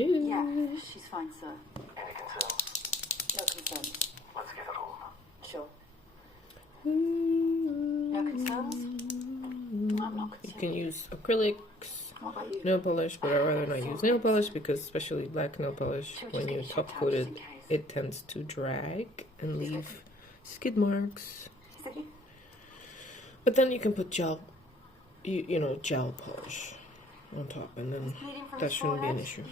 Yeah, she's fine, sir. Any concerns? No concerns. Let's give it all. Sure. No concerns? I'm not concerned. You can use acrylics, What about you? nail polish, but I'd rather not use nail polish because especially black nail polish, when you top coat it, it tends to drag and leave skid marks. But then you can put gel, you know, gel polish on top, and then that shouldn't be an issue.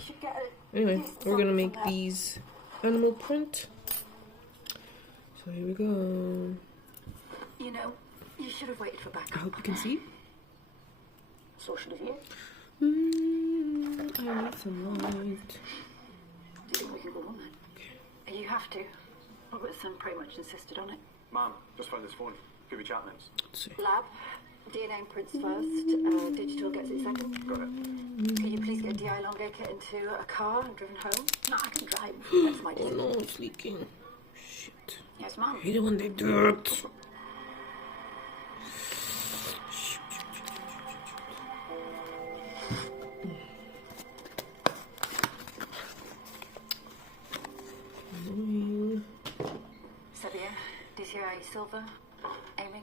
Anyway, we're gonna make these animal print. So here we go. You know, you should have waited for I backup. hope you can see. So should have you. I need some light. Do you think we can go on then? You have to. Robert's son pretty much insisted on it. Ma'am, just found this phone. Give me chat names. Let's see. Lab, DNA prints first, digital gets it second. Got it. Can you please get a DI elongator into a car and driven home? No, I can drive. That's my Oh decision. no, it's leaking. Shit. Yes, Mum. I hate it when they do it. Sabia, DCI Silver, Amy.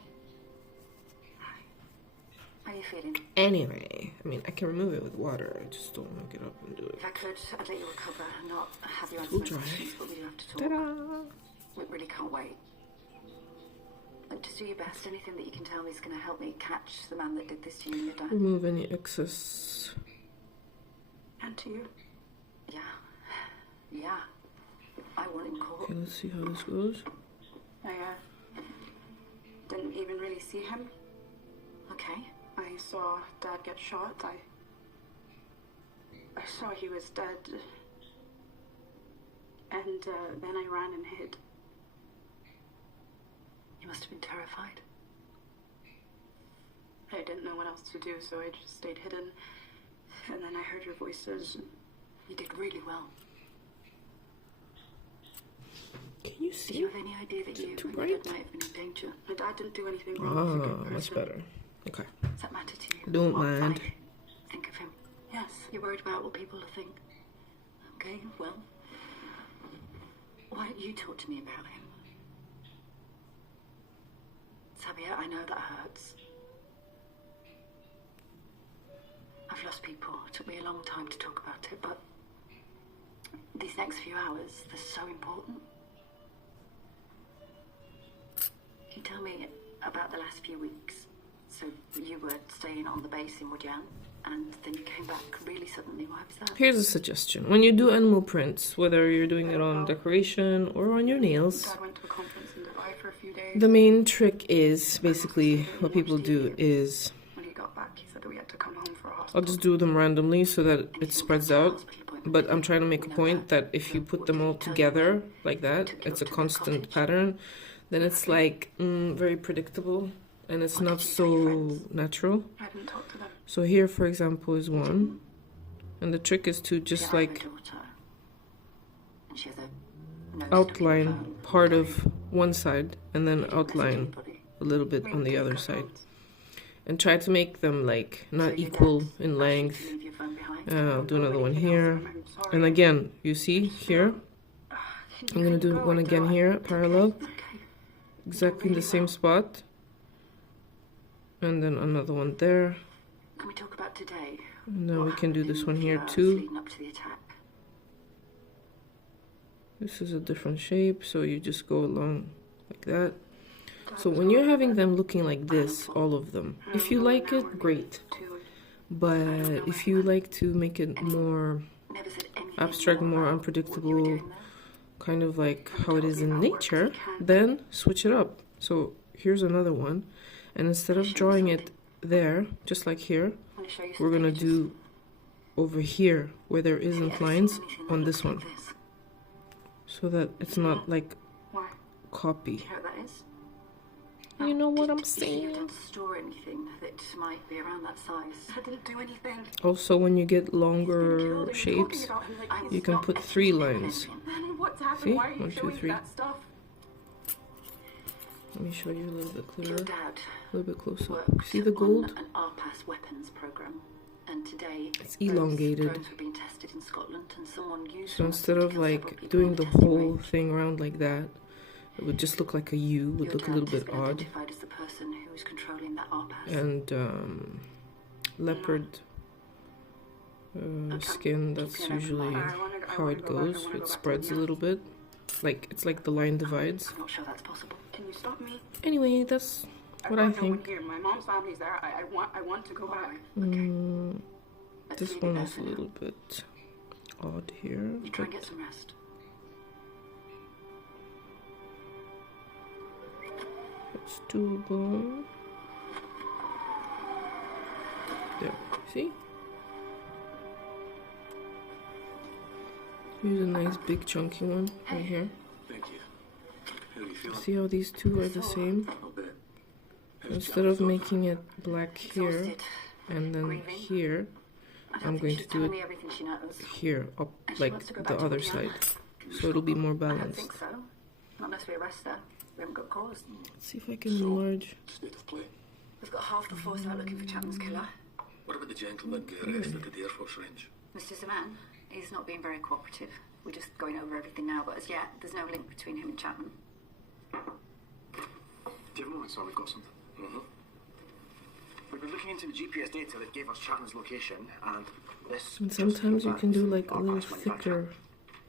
How are you feeling? Anyway, I mean, I can remove it with water. I just don't want to get up and do it. If I could, I'd let you recover and not have you answer Too my dry. questions, but we do have to talk. Ta-da! We really can't wait. Like, just do your best. Anything that you can tell me is going to help me catch the man that did this to you and your dad. Remove any excess. And to you. Yeah. Yeah. I want in court. Okay, let's see how this goes. I didn't even really see him. Okay. I saw Dad get shot. I saw he was dead. And then I ran and hid. You must have been terrified. I didn't know what else to do, so I just stayed hidden. And then I heard your voices. You did really well. Can you Did see? you have any idea that you too and your bright? dad might have been in danger? My dad didn't do anything wrong. He's a good Oh, much person. better. Okay. Does that matter to you? Don't What, mind. fine. Think of him. Yes. You're worried about what people will think. Okay, well, why don't you talk to me about him? Sabia, I know that hurts. I've lost people. It took me a long time to talk about it, but these next few hours, they're so important. Can you tell me about the last few weeks? So you were staying on the base in Woodyan, and then you came back really suddenly. Why was that? Here's a suggestion. When you do animal prints, whether you're doing it on decoration or on your nails, Dad went to a conference in Dubai for a few days. the main trick is basically what people do is When he got back, he said that we had to come home for a I'll hospital. just do them randomly so that it spreads out. But I'm trying to make a point that if you put them all together like that, it's a constant pattern, then it's like very predictable and it's not so natural. I didn't talk to them. So here, for example, is one. And the trick is to just like outline part of one side and then outline a little bit on the other side. And try to make them like not equal in length. I'll do another one here. I'm sorry. And again, you see here, I'm gonna do one again here, parallel, exactly in the same spot. And then another one there. Can we talk about today? And then we can do this one here Leading too. up to the attack. This is a different shape, so you just go along like that. So when you're having them looking like this, all of them, if you like it, great. But if you like to make it more Never said anything abstract, more about unpredictable, what you were doing kind of like how it is in nature, then switch it up. So here's another one. And instead of drawing it there, just like here, there. I wanna show you some we're gonna pictures. do over here where there Have you isn't ever lines seen anything that on looks this like one. this? So that it's not like Why? copy. Do you know what that is? You know what Did I'm you saying? don't store anything that might be around that size? I didn't do anything. Also, when you get He's been longer killed. Are you shapes, talking about him like he's you can not- put 3 lines. Then what's happened? See? Why are you 1, 2, showing 3. that stuff? Let me show you a little bit clearer, Your dad a little bit closer. worked See the gold? on an RPAS weapons program, And today, It's elongated. those drones were being tested in Scotland, and someone used So one instead to of kill like several people doing on the testing whole range. thing around like that, it would just look like a U, would Your look a dad little has bit been odd. identified as the person who was controlling that RPAS. And leopard skin, that's usually how it goes. It spreads a little bit. Like, it's like the line divides. I'm not sure that's possible. Can you stop me? Anyway, that's what I got no one think. here. My mom's family's there. I want to go back. This one is a little bit odd here. You try and get some rest. It's doable. There, see? Here's a nice big chunky one right here. Thank you. How do you feel? See how these two are the same? I'll bet. Instead of making it black here Exhausted. and then Grieving. here, I don't I'm think going she's to do telling it me everything she knows. here, up And she like wants to go the back to other Louisiana. side. So it'll be more I don't balanced. think so. Not unless we arrest her. We haven't got cause. Let's see if I can enlarge. State of play. We've got half the force out looking for Chapman's killer. What about the gentleman we arrested at the Air Force Range? Mr. Zaman, he's not being very cooperative. We're just going over everything now, but as yet, there's no link between him and Chapman. Do you have a moment, sir? We've got something. We've been looking into the GPS data that gave us Chapman's location, and this. And sometimes you can do like a little thicker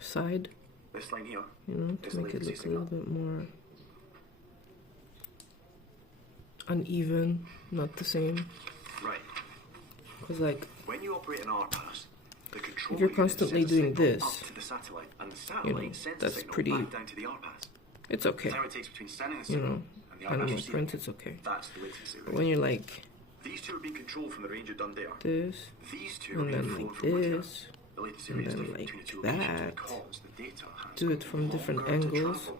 side, This line here. you know, is to the make it latency look a little signal. bit more uneven, not the same. Right. Because like, When you operate an RPAS, the control if you're unit constantly sends a doing signal this, up to the satellite, and the satellite sends the that's signal pretty- back down to the RPAS. it's okay. The time it takes between sending the You signal know, and the RPAS animal receiving print, it, it's okay. that's the latency. But when you're like These two are being controlled from the range of Dundee. this, These two are and being then flown like from Woodyard. this, The latency and rate is then different like between the two locations that, because the data has do it from different longer to angles. travel.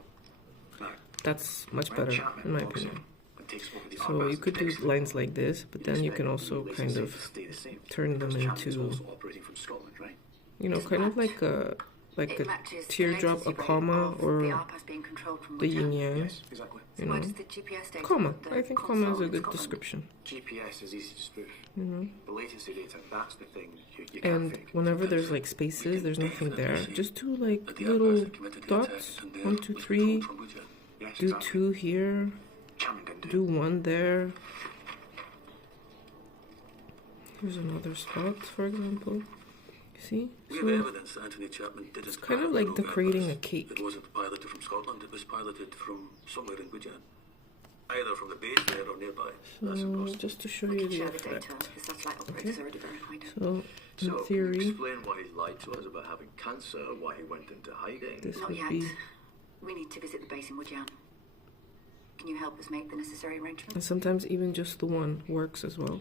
Now, That's much when better, Chapman in my logs opinion. and takes over the So RPAS you could do next, lines like this, but then you can also latency kind to of stay the same, turn them because Chapman is into, also operating from Scotland, right? you know, kind of like a It matches the teardrop, latency a rate comma, of the or RPAS being controlled from the Woodyard. yin yang. Yes, exactly. You Why know, does the GPS data comma. put the I think comma is console a in good Scotland? description. GPS is easy to spoof. Mhm. The latency data, that's the thing you can't And fake. whenever there's like spaces, there's nothing there. Just do like That the little RPAS that committed the dots. attack and 1, 2, was 3. controlled from Woodyard. Yes, Do exactly. 2 here. Chapman didn't Do 1 there. Here's another spot, for example. See? We have So evidence that Anthony Chapman didn't it's kind of pilot like the decorating a November's. cake. It wasn't piloted from Scotland, it was piloted from somewhere in Woodyan. Either from the base there or nearby. That's So impossible. just to show We you can the share the effect. data. The satellite operators already verified it. So So, in can you theory, explain why he lied to us about having cancer, why he went into hiding? this Not would yet. be, We need to visit the base in Woodyan. Can you help us make the necessary and arrangements? sometimes even just the one works as well.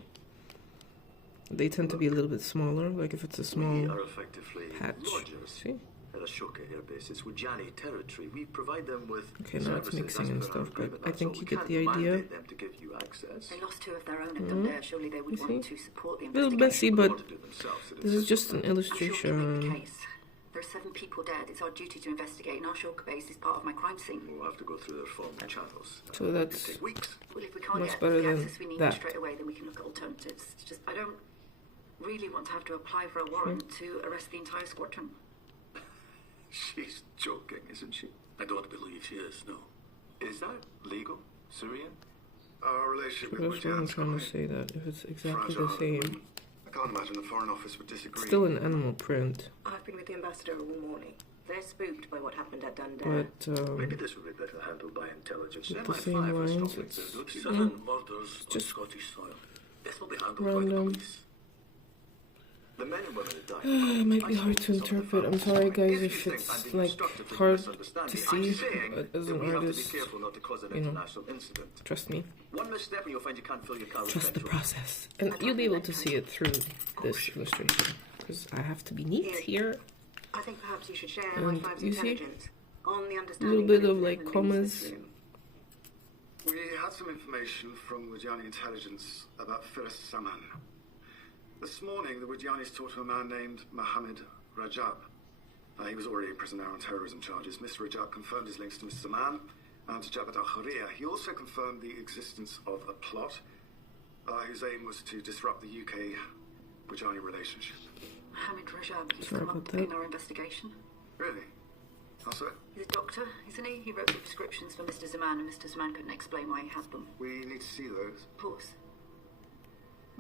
They tend to be a little bit smaller, like if it's a We small are effectively patch. lodgers See? at Ashoka Air Base. It's Woodjani territory. We provide them with Okay, now it's services mixing as and per our stuff, but agreement. I That's think all. you We get can't the idea. mandate them to give you access. They lost 2 of their own at Dundee. Surely they would You want see? to support the A little investigation. messy, They but want to do themselves. It this is just an I'm sure we can make the illustration. case. There are 7 people dead. It's our duty to investigate, and our Ashoka base is part of my crime scene. We'll have to go through their formal channels. So It could that's take weeks. Well, if we can't much get better the than access we need that. straight away, then we can look at alternatives. It's just, I don't really want to have to apply for a warrant to arrest the entire squadron. She's joking, isn't she? I don't believe she is, no. Is that legal, Syrian? Our relationship So with that's what I'm Woodyan's trying to quite say, that if it's exactly fragile the at the same, moment. I can't imagine the Foreign Office would disagree. it's still an animal print, I've been with the ambassador all morning. They're spooked by what happened at Dundee. but Maybe this would be better handled by intelligence. with the MI5 same or lines, Scotland. it's Look, you 7 know, murders on just Scottish soil. This will be handled by random. the police. The men and women who died. It might be hard to interpret. I'm sorry, guys, if you think it's I'm being like instructed to hard misunderstand to me, see I'm saying as that an we have to artist. be careful not to cause an You know. international incident. Trust me, One misstep and you'll find you can't fill your car with trust the petrol. process, and you'll be able to see it through this illustration because I have to be neat here. I think perhaps you should share And MI5's you see? intelligence on the A understanding little bit that of it's like never been in this commas. room. We had some information from Woodjani intelligence about Firas Saman. This morning, the Woodjanis talked to a man named Mohammed Rajab. He was already in prison now on terrorism charges. Mr. Rajab confirmed his links to Mr. Saman and to Jabhat al-Khouria. He also confirmed the existence of a plot whose aim was to disrupt the UK Wajani relationship. Hamid Rajab, he's Sorry come about up that. in our investigation. Really? How so? He's a doctor, isn't he? He wrote the prescriptions for Mr. Zaman, and Mr. Zaman couldn't explain why he had them. We need to see those. Of course.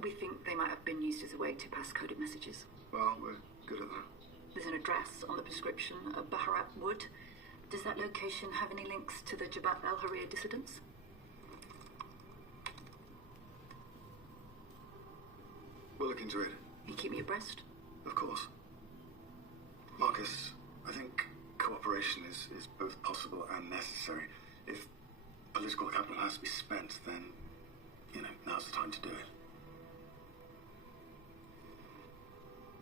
We think they might have been used as a way to pass coded messages. Well, we're good at that. There's an address on the prescription of Baharat Wood. Does that location have any links to the Jabhat al-Harir dissidents? We'll look into it, You keep me abreast? of course. Marcus, I think cooperation is both possible and necessary. If political capital has to be spent, then, now's the time to do it.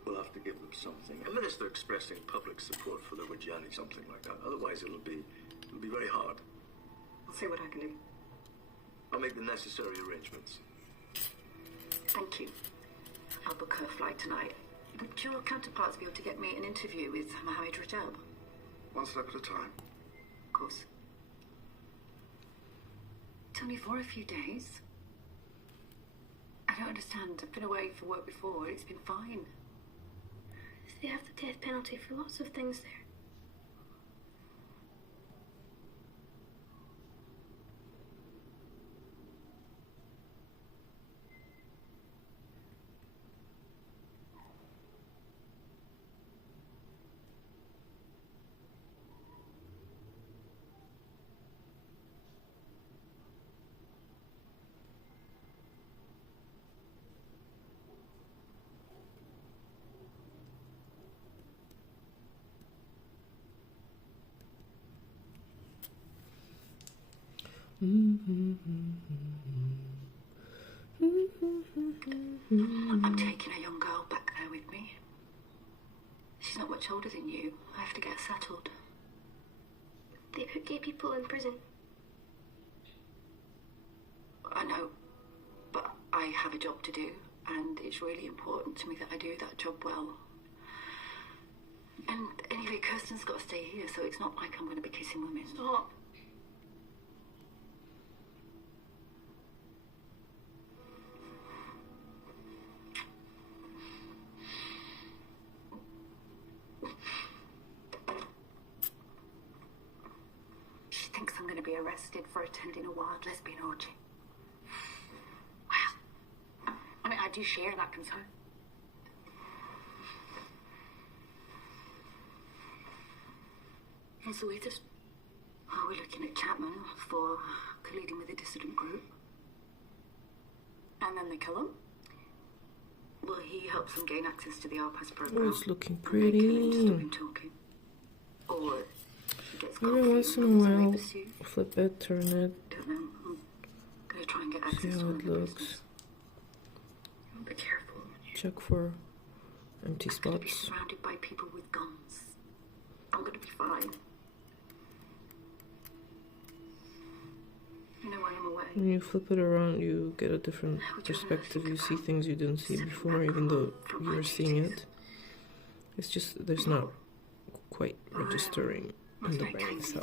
We'll have to give them something. Unless they're expressing public support for the Wajani, something like that. Otherwise, it'll be very hard. I'll see what I can do. I'll make the necessary arrangements. Thank you. I'll book her flight tonight. Would your counterparts be able to get me an interview with Mohammed Rajab? One step at a time. Of course. It's only for a few days. I don't understand. I've been away for work before. It's been fine. They have the death penalty for lots of things there. I'm taking a young girl back there with me. She's not much older than you. I have to get her settled. They put gay people in prison. I know, but I have a job to do, and it's really important to me that I do that job well. And anyway, Kirsten's got to stay here, so it's not like I'm going to be kissing women. Stop. She thinks I'm going to be arrested for attending a wild lesbian orgy. Well, I mean, I do share that concern. And so we just... Well, we're looking at Chapman for colluding with a dissident group. And then they kill him. Well, he helps them gain access to the RPAS program. Oh, it's looking And they kill him to stop pretty. him talking. Or he gets Every coffee once in a and they while, pursue. flip it, turn it, Don't know. I'm going to try and get see access to how one it of the looks. prisoners. Be careful. Check for empty I'm going to be spots. surrounded by people with guns. I'm going to be fine. You know why I'm away? When you flip it around, you get a different perspective. You see things you didn't see before, even though you were seeing it. It's just, there's not quite registering in the brain, so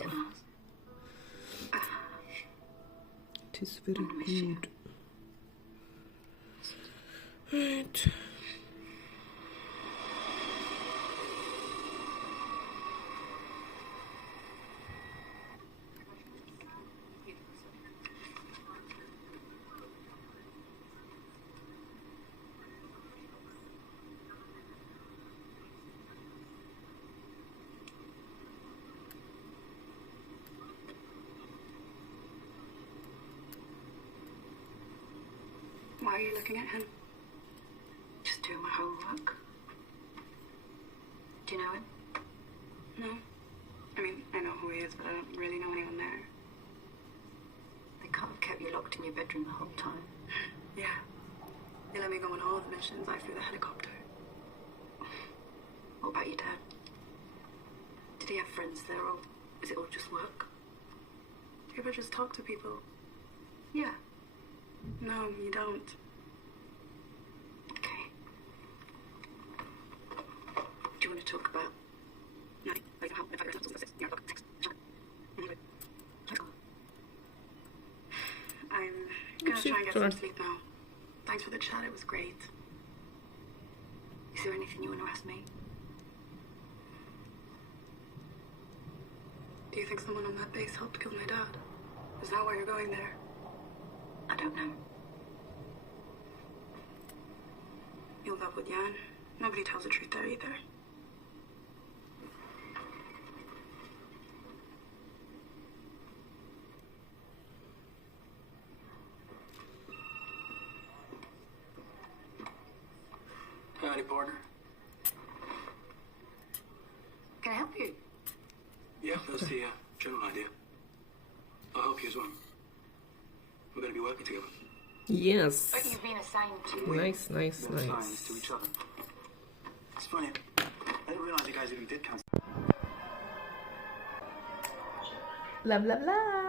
it is very good. Right. Why are you looking at him? Just doing my homework. Do you know him? No. I mean, I know who he is, but I don't really know anyone there. They can't have kept you locked in your bedroom the whole time. Yeah. They let me go on all the missions. I flew the helicopter. What about your dad? Did he have friends there, or is it all just work? Do you ever just talk to people? Yeah. No, you don't. Okay. Do you want to talk about... No, like how if I yeah, look, text. Anyway, let's go. I'm gonna try and get some sleep now. Thanks for the chat, it was great. Is there anything you want to ask me? Do you think someone on that base helped kill my dad? Is that why you're going there? I don't know. You'll love with Jan. Nobody tells the truth there either. Howdy, partner. Can I help you? Yeah, that's the general idea. I'll help you as well. We're going to be working together. Yes. But you've been assigned to... Nice, nice, We're assigned nice. to each other. It's funny. I didn't realize you guys even did cancel. Blah, blah, blah.